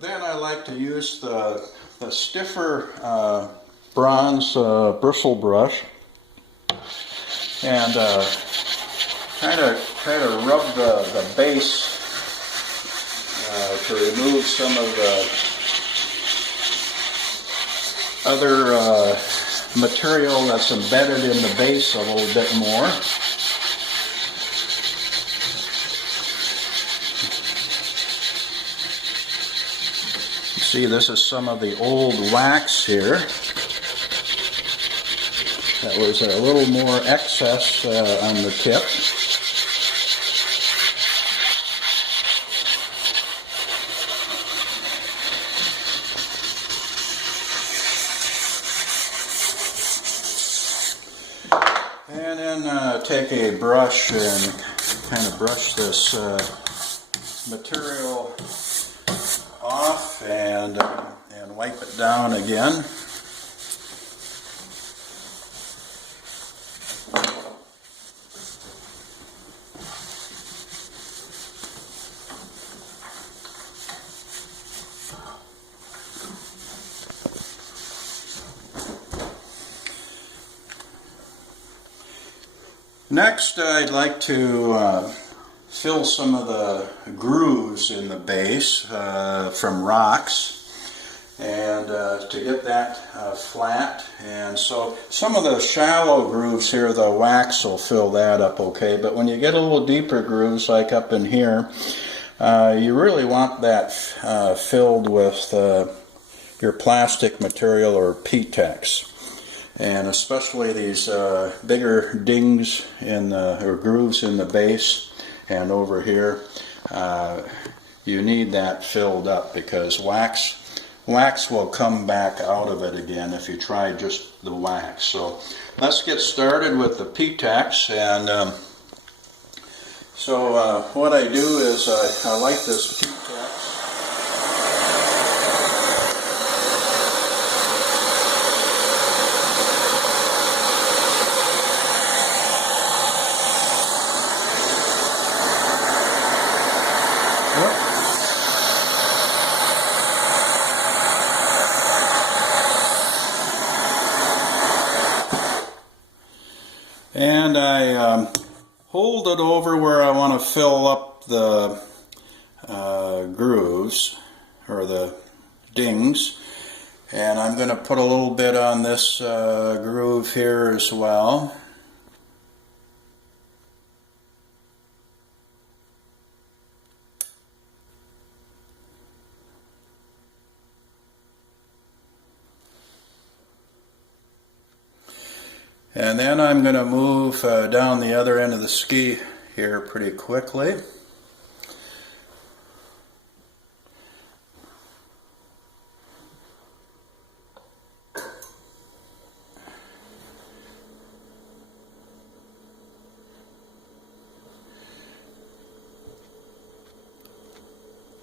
Then I like to use the stiffer bronze bristle brush and kind of rub the base to remove some of the other material that's embedded in the base a little bit more. See, this is some of the old wax here. That was a little more excess on the tip. And then take a brush and kind of brush this material off and wipe it down again. Next, I'd like to fill some of the grooves in the base from rocks, and to get that flat. And so some of the shallow grooves here, the wax will fill that up okay, but when you get a little deeper grooves like up in here, you really want that filled with your plastic material or P-Tex. And especially these bigger dings or grooves in the base and over here, you need that filled up, because wax will come back out of it again if you try just the wax. So let's get started with the P-Tex. And so what I do is I light this P-Tex. And I hold it over where I want to fill up the grooves, or the dings. And I'm going to put a little bit on this groove here as well. And then I'm going to move down the other end of the ski here pretty quickly.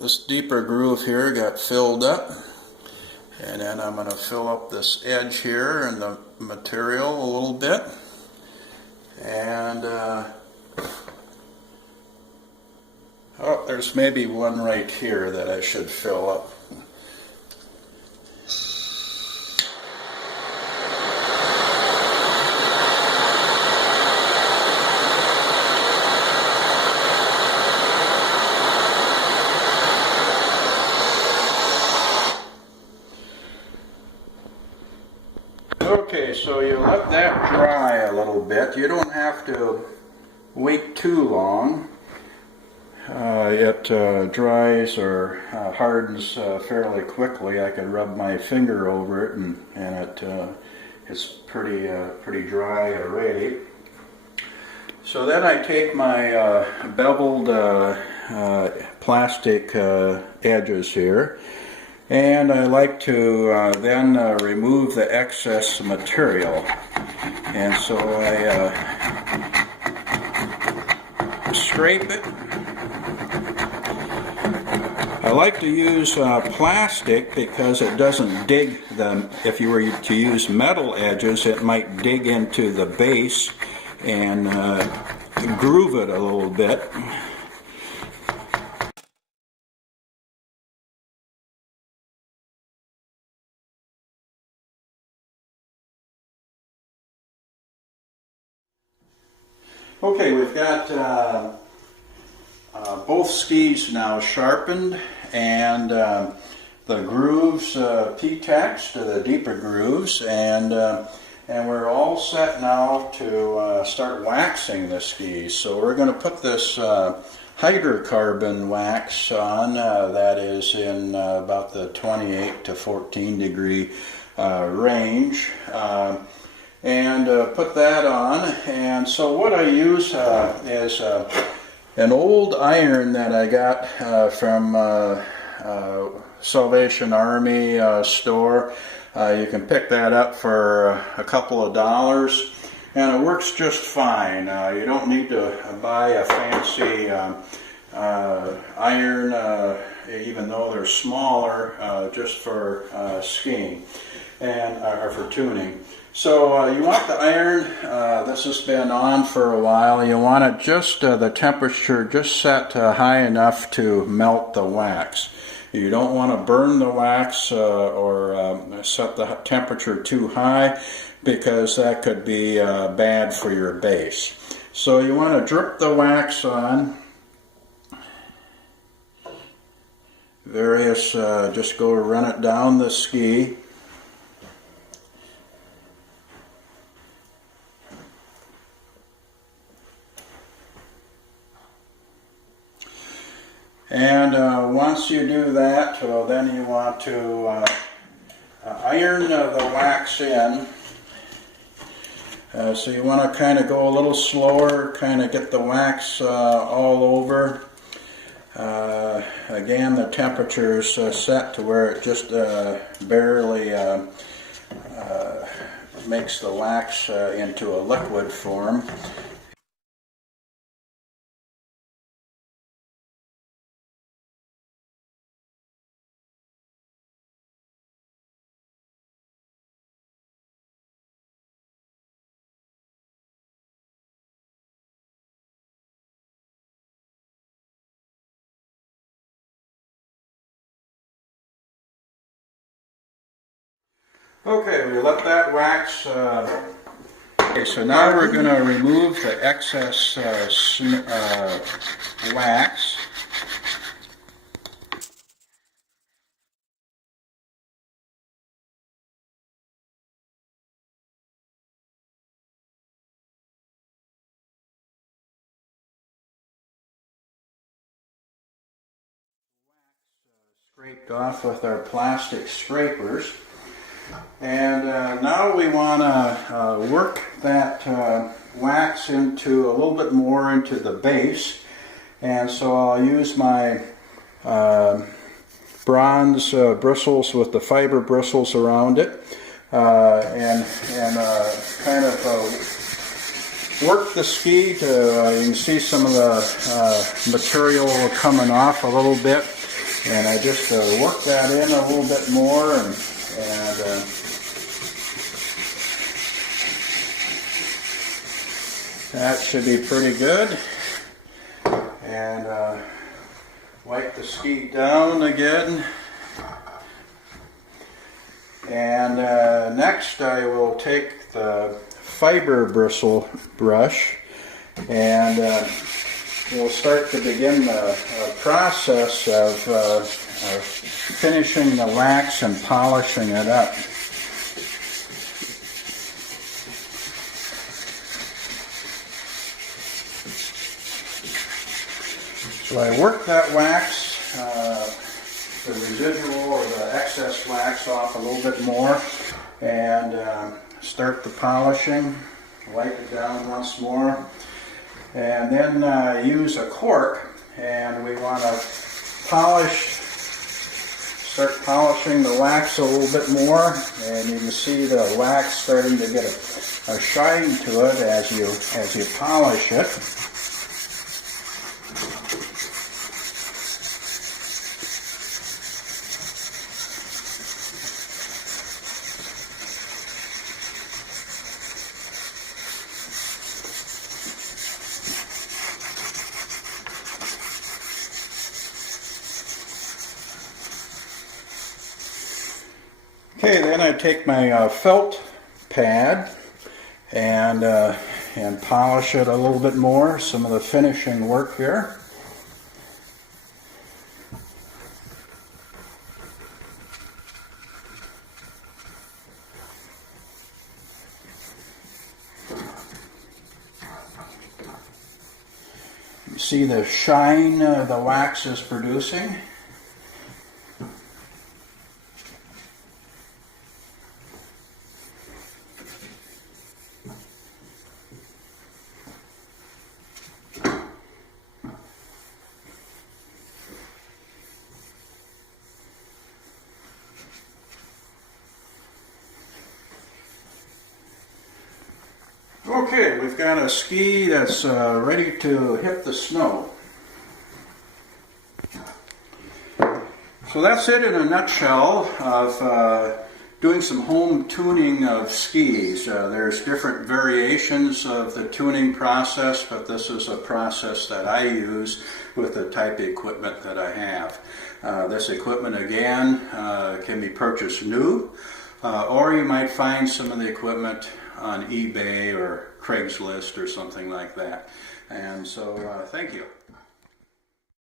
This deeper groove here got filled up. And then I'm going to fill up this edge here and the material a little bit. And, oh, there's maybe one right here that I should fill up. Okay, so you let that dry a little bit. You don't have to wait too long. It dries or hardens fairly quickly. I can rub my finger over it, and it's pretty dry already. So then I take my beveled plastic edges here, and I like to then remove the excess material. And so I scrape it I like to use plastic because it doesn't dig them. If you were to use metal edges, it might dig into the base and groove it a little bit. Okay, we've got both skis now sharpened, and the grooves P-texed, the deeper grooves, and we're all set now to start waxing the skis. So we're going to put this hydrocarbon wax on that is in about the 28 to 14 degree range. And put that on. And so what I use is an old iron that I got from Salvation Army store. You can pick that up for a couple of dollars, and it works just fine. You don't need to buy a fancy iron, even though they're smaller, just for skiing and or for tuning. So you want the iron, this has been on for a while, you want it just, the temperature just set high enough to melt the wax. You don't want to burn the wax or set the temperature too high, because that could be bad for your base. So you want to drip the wax on. Just go run it down the ski. And once you do that, well, then you want to iron the wax in. So you want to kind of go a little slower, kind of get the wax all over. Again, the temperature is set to where it just barely makes the wax into a liquid form. Okay, we let that wax. Okay, so now we're going to remove the excess wax. Scraped off with our plastic scrapers. And now we want to work that wax into a little bit more into the base. And so I'll use my bronze bristles with the fiber bristles around it, and kind of work the ski to, you can see some of the material coming off a little bit, and I just work that in a little bit more, and that should be pretty good. And wipe the ski down again. And next I will take the fiber bristle brush, and we'll start to begin the process of finishing the wax and polishing it up. So I work that wax, the residual or the excess wax off a little bit more, and start the polishing, wipe it down once more, and then use a cork, and we want to start polishing the wax a little bit more, and you can see the wax starting to get a shine to it as you polish it. Okay, then I take my felt pad and polish it a little bit more, some of the finishing work here. You see the shine the wax is producing. Okay, we've got a ski that's ready to hit the snow. So that's it in a nutshell of doing some home tuning of skis. There's different variations of the tuning process, but this is a process that I use with the type of equipment that I have. This equipment again can be purchased new, or you might find some of the equipment on eBay or Craigslist or something like that. And so thank you.